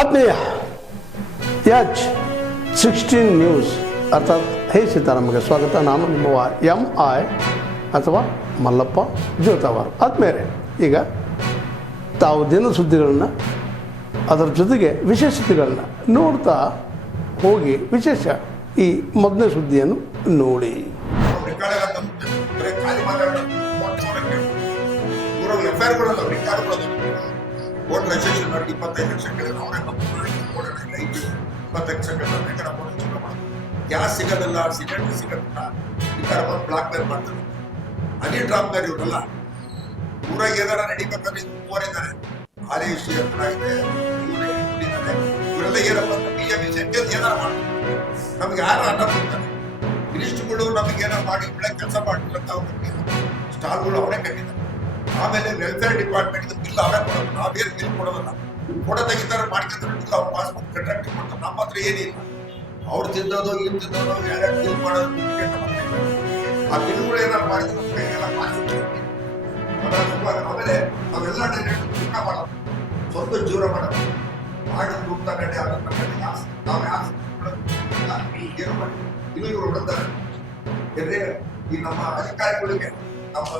ಆತ್ಮೀಯ H16 news ಅರ್ಥಾತ್ ಹೇ ಸೀತಾರಾಮಗೆ ಸ್ವಾಗತ. ನಾನು ನಿಮ್ಮವ MI ಅಥವಾ ಮಲ್ಲಪ್ಪ ಜೋತಾವಾರ್. ಆದ್ಮೇಲೆ ಈಗ ತಾವು ದಿನ ಸುದ್ದಿಗಳನ್ನ ಅದರ ಜೊತೆಗೆ ವಿಶೇಷತೆಗಳನ್ನ ನೋಡ್ತಾ ಹೋಗಿ ವಿಶೇಷ ಈ ಮೊದಲನೇ ಸುದ್ದಿಯನ್ನು ನೋಡಿ. ಓಟ್ ರಿಜಿಸ್ಟ್ರೇಷನ್ ಮಾಡಿ 25 ಲಕ್ಷ ಕೇಳಿದ್ರೆ ಅವರೇ 25 ಲಕ್ಷ ಕೇಳಿದ್ರೆ ಗ್ಯಾಸ್ ಸಿಗೋದಿಲ್ಲ, ಸಿಲಿಂಡರ್ ಸಿಗೋದಿಲ್ಲ, ಈ ಥರ ಬಂದು ಬ್ಲಾಕ್ ಮೇಲ್ ಮಾಡ್ತಾರೆ. ಹನಿ ಡ್ರಾಪ್ ಮೇಲೆ ಇವರಲ್ಲ ಊರಾಗ ಏನಾರ ನಡಿಬೇಕಾದ್ರೆ ಮೂವರಿದ್ದಾರೆ. ಆದೇಶ್ ಇದೆ, ಇವರೆಲ್ಲ ಏನಪ್ಪ ಅಂತ BJP ಏನಾರ ಮಾಡ್ತಾರೆ. ನಮ್ಗೆ ಯಾರು ಅನ್ನ ಕೊಡ್ತಾರೆ? ಮಿನಿಸ್ಟ್ರುಗಳು ನಮಗೆ ಏನಾರು ಮಾಡಿ ಒಳ್ಳೆ ಕೆಲಸ ಮಾಡಿಲ್ಲ ಅಂತ ಅವ್ರು ಸ್ಟಾಲ್ಗಳು ಅವರೇ ಕಟ್ಟಿದ್ದಾರೆ. ಆಮೇಲೆ ವೆಲ್ಫೇರ್ ಡಿಪಾರ್ಟ್ಮೆಂಟ್ ಬಿಲ್ ಅವರೇ ಕೊಡೋದು, ನಾವೇನು ಬಿಲ್ ಕೊಡೋದಲ್ಲ. ಫೋಟೋ ತೆಗಿತಾರೆ, ಮಾಡ್ಕೊಂತಾರೆ, ಬಿಲ್ ಅವ್ರು ಪಾಸ್ಬುಕ್ ಕಂಟ್ರಾಕ್ಟ್ ಮಾಡ್ತಾರೆ. ನಮ್ಮ ಹತ್ರ ಏನಿಲ್ಲ. ಅವ್ರು ತಿನ್ನೋದು ಇಲ್ಲಿ ತಿನ್ನೋದು ಎರಡು ಬಿಲ್ ಮಾಡೋದು. ಆ ಬಿಲ್ಗಳು ಏನಾರು ಮಾಡಿದ್ರೆ ನಮ್ಮ ಕೈಗೆಲ್ಲ ಆಮೇಲೆ ನಾವೆಲ್ಲ ಊಟ ಮಾಡೋದು, ಸ್ವಂತ ಜೀವನ ಮಾಡೋದು, ಮಾಡಿ ಊಟ ಕಡೆ ಅದನ್ನ ಕಡೆ ನಾವು ಏನು ಮಾಡಿ ಇನ್ನು ಇವರು ಹೊಡೆದಾರೆ. ಈ ನಮ್ಮ ಅಧಿಕಾರಿಗಳಿಗೆ, ನಮ್ಮ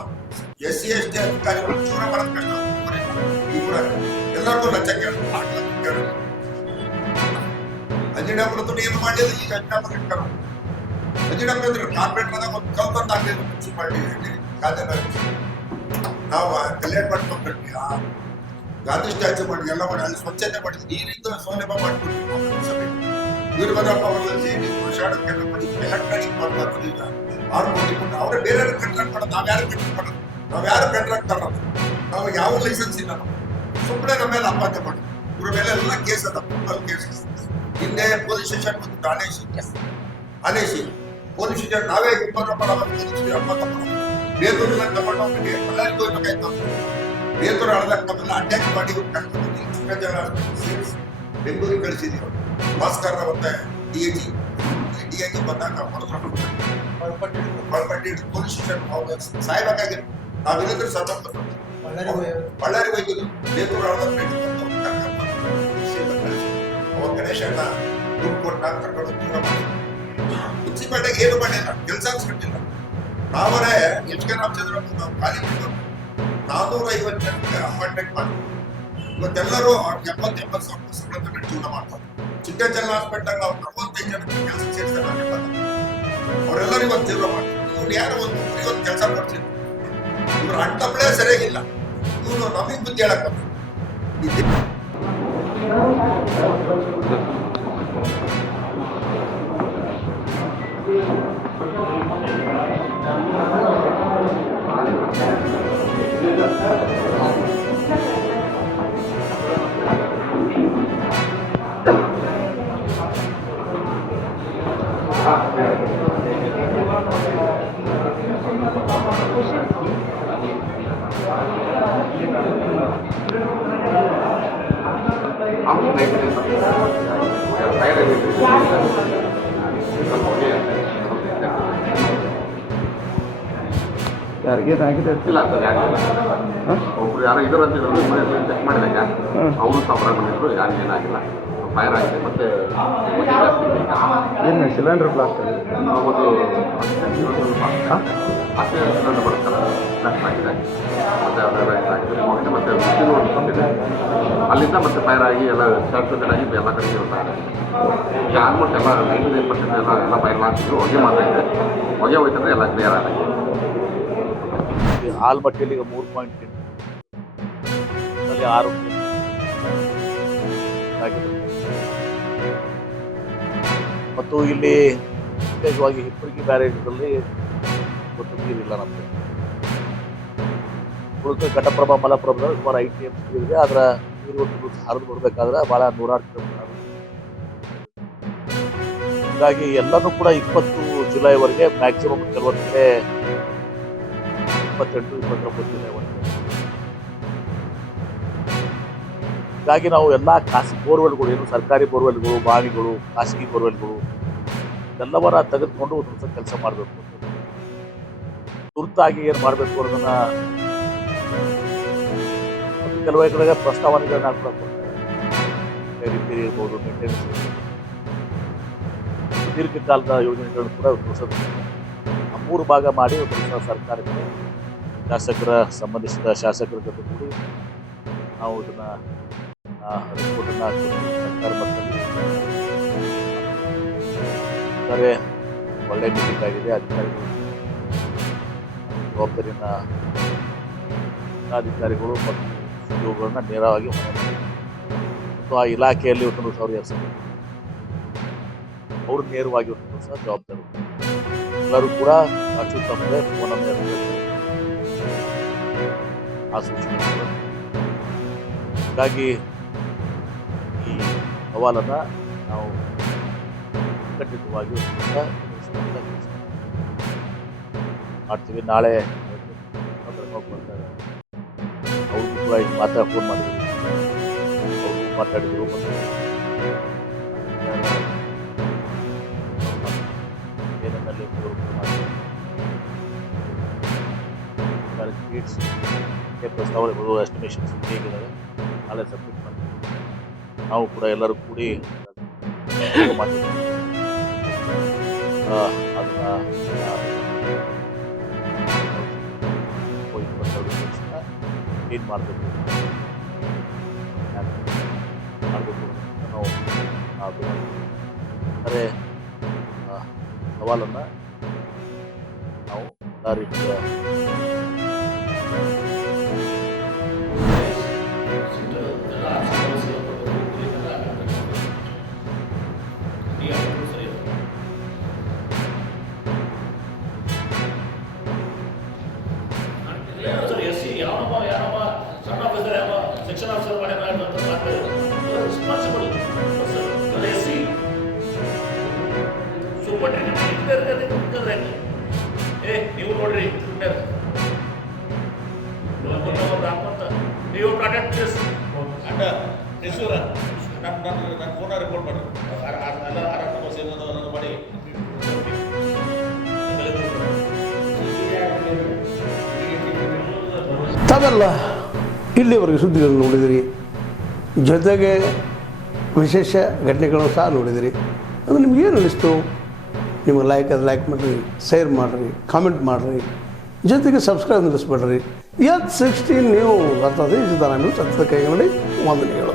SC ST ಅಧಿಕಾರಿಗಳು ಜೀವನ ಮಾಡೋದು ಕಷ್ಟ. ಎಲ್ಲರಿಗೂ ಲಂಚ ಕೇಳೋದು, ಅಂಜನಪುರದ್ದು ಏನು ಮಾಡಲಿಲ್ಲ. ಈಗ ಅಂಜನಪುರ ಇಟ್ಟಾರ. ಅಂಜನಪುರ ಅಂದ್ರೆ ಕಾರ್ಪೊರೇಟರ್ ಒಂದು ಕಲ್ಪಂತ ಆಗಲಿಲ್ಲ. ಮುನ್ಸಿಪಾಲಿಟಿ ಖಾತೆ ನಾವು ಕಲ್ಯಾಣ ಮಾಡ್ಕೊಂಡು ಗಾಂಧಿ ಸ್ಟ್ಯಾಚ್ಯೂ ಮಾಡಿ ಎಲ್ಲ ಮಾಡಿ ಅಲ್ಲಿ ಸ್ವಚ್ಛತೆ ಮಾಡಿದ್ವಿ. ನೀರಿಂದ ಸೌಲಭ್ಯ ಮಾಡಿಬಿಟ್ಟು ವೀರಭದ್ರಪ್ಪ ಅವರಲ್ಲಿ ಎಲೆಕ್ಟ್ರಾನಿಕ್ ಮಾಡ್ಬಾರ್ದು. ಈಗ 6 ಕೋಟಿ ಕೊಟ್ಟು ಅವರೇ ಬೇರೆ ಕಾಂಟ್ರಾಕ್ಟ್ ಮಾಡೋದು. ನಾವ್ಯಾರು ಕಾಂಟ್ರಾಕ್ಟ್ ತರೋದು? ನಾವು ಯಾವ ಲೈಸೆನ್ಸ್ ಇಲ್ಲ. ಸುಮ್ಮನೆ ನಮ್ಮ ಮೇಲೆ ಅಪಾತ್ಯ ಮಾಡೋದು. ಇವ್ರ ಮೇಲೆ ಎಲ್ಲ ಕೇಸ್ ಅದ, ಕೇಸ್. ಹಿಂದೆ ಪೊಲೀಸ್ ಸ್ಟೇಷನ್ ಬಂದು ಆದೇಶಿ ಪೊಲೀಸ್ ಸ್ಟೇಷನ್ ನಾವೇ 20 ಬೇತೂರಿನ ತಗೊಂಡು ಎಲ್ಲರಿಗೂ ಬೇಕಾಯ್ತು. ಬೇತೂರು ಹಳದಾಗ ನಮ್ಮೆಲ್ಲ ಅಟ್ಯಾಕ್ ಮಾಡಿ ಬೆಂಗಳೂರಿಗೆ ಕಳಿಸಿದೀವಿ. ಭಾಸ್ಕರ್ ಮತ್ತೆ DIG ಬಂದಾಗ ಒಳಪಟ್ಟಿ ಪೊಲೀಸ್ ಸ್ಟೇಷನ್ ಸಾಯ್ಬೇಕಾಗಿತ್ತು. ನಾವಿಲ್ಲದ್ರೆ ಸತ್ತ ಬಳ್ಳಾರಿ ಹೋಗಿದ್ದು. ಬೇತೂರು ಹಳದಾಗ ಅವಾಗ ಗಣೇಶ ದುಡ್ಡು ಕೊಟ್ಟು ಕರ್ಕೊಂಡು ದೂರ ಮಾಡಿ ಮುನ್ಸಿಪಾಲ್ಟಿಗೆ ಏನು ಮಾಡಿಲ್ಲ, ಕೆಲಸ ಅನ್ಸ್ಬಿಟ್ಟಿಲ್ಲ. ನಾವರೇ HK ರಾಮಚಂದ್ರಪ್ಪ ನಾವು ಖಾಲಿ 450 ಜನಕ್ಕೆ ಅಪಾಯಿಂಟ್ಮೆಂಟ್ ಮಾಡಿ ಇವತ್ತೆಲ್ಲರೂ 70-80 ಸಾವಿರ ಸಂಬಳ ತಗೊಂಡು ಜೀವನ ಮಾಡ್ತಾರೆ. ಚಿಕ್ಕಚಲ್ಲ ಹಾಸ್ಪಿಟಲ್ ನಾವು 45 ಜನಕ್ಕೆ ಕೆಲಸ ಸೇರಿಸ್ತಾರೆ. ಅವರೆಲ್ಲರೂ ಇವತ್ತು ಜೀವನ ಮಾಡ್ತಾರೆ. ಇವ್ರು ಯಾರೋ ಇವತ್ತು ಕೆಲಸ ಮಾಡ್ತಿದ್ರು. ಇವ್ರ ಅಂಟಪ್ಲೇ ಸರಿಯಾಗಿಲ್ಲ. ಇವ್ರು ನಮಗೆ ಬುದ್ಧಿ ಹೇಳಕ್ ಯಾರಿಗೆ ಇಲ್ಲ ಸರ್, ಒಬ್ರು ಯಾರೋ ಇದರ ಚೆಕ್ ಮಾಡಿದಾಗ ಅವರು ಸಫರ ಬಂದಿದ್ರು. ಯಾರಿಗೆ ಏನಾಗಿಲ್ಲ, ಫೈರ್ ಆಗಿದೆ. ಮತ್ತೆ ಏನು ಸಿಲಿಂಡರ್ ಬ್ಲಾಸ್ಟ್ ಒಂದು ಅಷ್ಟೇ ಸಿಲಿಂಡರ್ ಬರ್ತಾರೆ ಬ್ಲಾಸ್ಟ್ ಆಗಿದೆ. ಮತ್ತೆ ಅದೆಲ್ಲ ಇದಾಗಿದೆ. ಮತ್ತೆ ಮಿಷಿನ್ ಒಂದು ಬಂದಿದೆ, ಅಲ್ಲಿಂದ ಮತ್ತೆ ಫೈರ್ ಆಗಿ ಎಲ್ಲ ಶಾರ್ಟ್ ಸರ್ಕ್ಯೂಟ್ ಆಗಿ ಎಲ್ಲ ಕಡೆಗೆ ಇರ್ತಾರೆ. ಈಗ ಆಲ್ಮೋಸ್ಟ್ ಎಲ್ಲ 95% ಎಲ್ಲ ಫೈರ್ ಆಗ್ತಿದ್ರು. ಹೊಗೆ ಮಾತಾಡಿದೆ, ಹೊಗೆ ಹೋಯ್ತಂದ್ರೆ ಎಲ್ಲ ಕ್ಲಿಯರ್ ಆಗಿದೆ. ಆಲ್ಮಟ್ಟಿಯಲ್ಲಿ ಈಗ 3.8 6 ಆಗಿದೆ. ಮತ್ತು ಇಲ್ಲಿ ವಿಶೇಷವಾಗಿ ಹಿಪ್ಪರಗಿ ಬ್ಯಾರೇಜ್ನಲ್ಲಿ ಇವತ್ತು ನೀರಿಲ್ಲ. ನಮಗೆ ಉಳಿದ ಘಟಪ್ರಭಾ ಮಲಪ್ರಭಾದಲ್ಲಿ ಸುಮಾರು 5 TMC ಇದೆ. ಅದರ ನೀರು ಹರಿದು ಬಿಡಬೇಕಾದ್ರೆ ಭಾಳ 106 ಕಿಲೋಮೀಟರ್. ಹೀಗಾಗಿ ಎಲ್ಲನೂ ಕೂಡ 20 ಜುಲೈವರೆಗೆ ಮ್ಯಾಕ್ಸಿಮಮ್ ಕೆಲವೊಂದು ಕಡೆ 28-29 ಜುಲೈವರೆಗೆ. ಹೀಗಾಗಿ ನಾವು ಎಲ್ಲ ಖಾಸಗಿ ಬೋರ್ವೆಲ್ಗಳು, ಏನು ಸರ್ಕಾರಿ ಬೋರ್ವೆಲ್ಗಳು, ಬಾವಿಗಳು, ಖಾಸಗಿ ಬೋರ್ವೆಲ್ಗಳು ಎಲ್ಲವರ ತೆಗೆದುಕೊಂಡು ಒಂದು ಕೆಲಸ ಮಾಡಬೇಕು. ತುರ್ತಾಗಿ ಏನು ಮಾಡಬೇಕು ಅನ್ನೋದನ್ನ ಕೆಲವೇ ಕಡೆಗೆ ಪ್ರಸ್ತಾವನೆಗಳನ್ನ ಕೂಡ ಕೊಡ್ತಾರೆ. ರಿಪೇರಿ ಇರ್ಬೋದು, ಮೇಂಟೆನೆನ್ಸ್ ಇರ್ಬೋದು, ದೀರ್ಘಕಾಲದ ಯೋಜನೆಗಳನ್ನು ಕೂಡ ಒಂದು ಹೊಸ ಆ 3 ಭಾಗ ಮಾಡಿ ಒಂದು ಹೊಸ ಸರ್ಕಾರಕ್ಕೆ ಸಂಬಂಧಿಸಿದ ಶಾಸಕರ ಜೊತೆ ಕೂಡಿ ನಾವು ಇದನ್ನು ರಿಪೋರ್ಟನ್ನು ಸರ್ಕಾರ ಮಟ್ಟದಲ್ಲಿ ಒಟ್ಟಾರೆ ಒಳ್ಳೆ ಮೀಟಿಂಗ್ ಆಗಿದೆ. ಅಧಿಕಾರಿಗಳು ಜವಾಬ್ದಾರಿನ ಜಿಲ್ಲಾಧಿಕಾರಿಗಳು ಮತ್ತು ಸಿಇಒಗಳನ್ನ ನೇರವಾಗಿ ಹೊಣೆ ಮಾಡಿದ್ದಾರೆ ಮತ್ತು ಆ ಇಲಾಖೆಯಲ್ಲಿ ಒಂದು ಸಾವಿರ ಅವರು ನೇರವಾಗಿ ಒಂದು ಸಹ ಜವಾಬ್ದಾರಿ. ಎಲ್ಲರೂ ಕೂಡ ಅಚ್ಚುಕಟ್ಟೆ ಫೋನನ್ನು ಇರಬೇಕು ಆ ಸೂಚನೆ. ಹೀಗಾಗಿ ಈ ಸವಾಲನ್ನು ನಾವು ಖಂಡಿತವಾಗಿ ಮಾಡ್ತೀವಿ. ನಾಳೆ ಬರ್ತಾರೆ, ಅವ್ರಿಗೂ ಕೂಡ ಈಗ ಫೋನ್ ಮಾಡಿದ್ರು, ಅವ್ರಿಗೂ ಮಾತಾಡಿದ್ರು ಮತ್ತು ಏನಲ್ಲಿ ಟ್ವೀಟ್ಸ್ ಪ್ರಸ್ತಾವನೆಗಳು ಎಸ್ಟಿಮೇಷನ್ಸ್ ಹೇಗಿದ್ದಾವೆ ನಾಳೆ ಸಬ್ಮಿಟ್ ಮಾಡ್ತೀವಿ. ನಾವು ಕೂಡ ಎಲ್ಲರೂ ಕೂಡಿ ಮಾಡಿದ್ದೀವಿ. ಅದನ್ನು 22 ಕ್ಲೀನ್ ಮಾಡಬೇಕು ನಾವು ಅಂದರೆ ಸವಾಲನ್ನು ನಾವು ಎಲ್ಲ ರೀತಿಯ ಸಣ್ಣ ಆಫೀಸರ್ ಯಾವ ಸೆಕ್ಷನ್ ಆಫೀಸರ್ ರೆಸ್ಪಾನ್ಸಿಬಲ್ ಎಸ್ಸಿ ಸೂಪರ್ಟೆಂಡೆಂಟ್ ನೀವು ನೋಡ್ರಿ ನೀವು ಪ್ರಾಡಕ್ಟ್ ಅಂಡ್ ರಿಸೂರ ನನ್ನ ಫೋನ ರಿಪೋರ್ಟ್ ಮಾಡಿ ಮಾಡಿ ತಾವೆಲ್ಲ ಇಲ್ಲಿವರೆಗೆ ಸುದ್ದಿಗಳನ್ನು ನೋಡಿದಿರಿ, ಜೊತೆಗೆ ವಿಶೇಷ ಘಟನೆಗಳನ್ನು ಸಹ ನೋಡಿದಿರಿ. ಅದು ನಿಮ್ಗೇನು ಅನ್ನಿಸ್ತು? ನಿಮಗೆ ಲೈಕ್ ಮಾಡಿರಿ, ಶೇರ್ ಮಾಡಿರಿ, ಕಾಮೆಂಟ್ ಮಾಡಿರಿ, ಜೊತೆಗೆ ಸಬ್ಸ್ಕ್ರೈಬ್ ನಿಲ್ಲಿಸ್ಬೇಡ್ರಿ. H16 ನ್ಯೂಸ್ ಅರ್ಥಾತ್ ಈ ಸಿದ್ದರಾಮಯ್ಯ ಸತ್ಯದ ಕೈಗನ್ನಡಿ ವಂದನೆಗಳು.